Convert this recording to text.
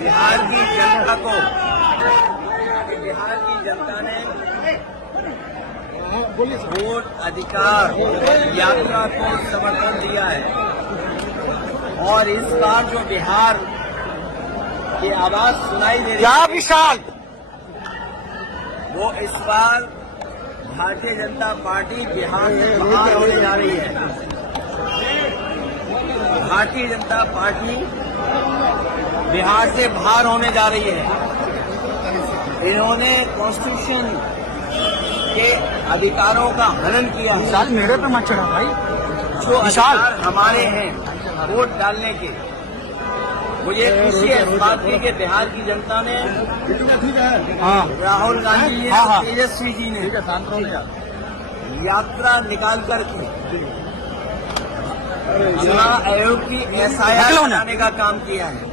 बिहार की जनता ने वोट अधिकार यात्रा को समर्थन दिया है और इस बार जो बिहार की आवाज सुनाई दे रही है विशाल, वो इस बार भारतीय जनता पार्टी बिहार से बाहर होने जा रही है। भारतीय जनता पार्टी बिहार से बाहर होने जा रही है। इन्होंने कॉन्स्टिट्यूशन के अधिकारों का हनन किया है। विशाल मेरे पे मत चढ़ा भाई। जो अधिकार हमारे हैं वोट डालने के, मुझे खुशी है इस बात की कि बिहार की जनता ने, राहुल गांधी जी और तेजस्वी जी ने यात्रा निकाल करके चुनाव आयोग की SIR बनाने का काम किया है।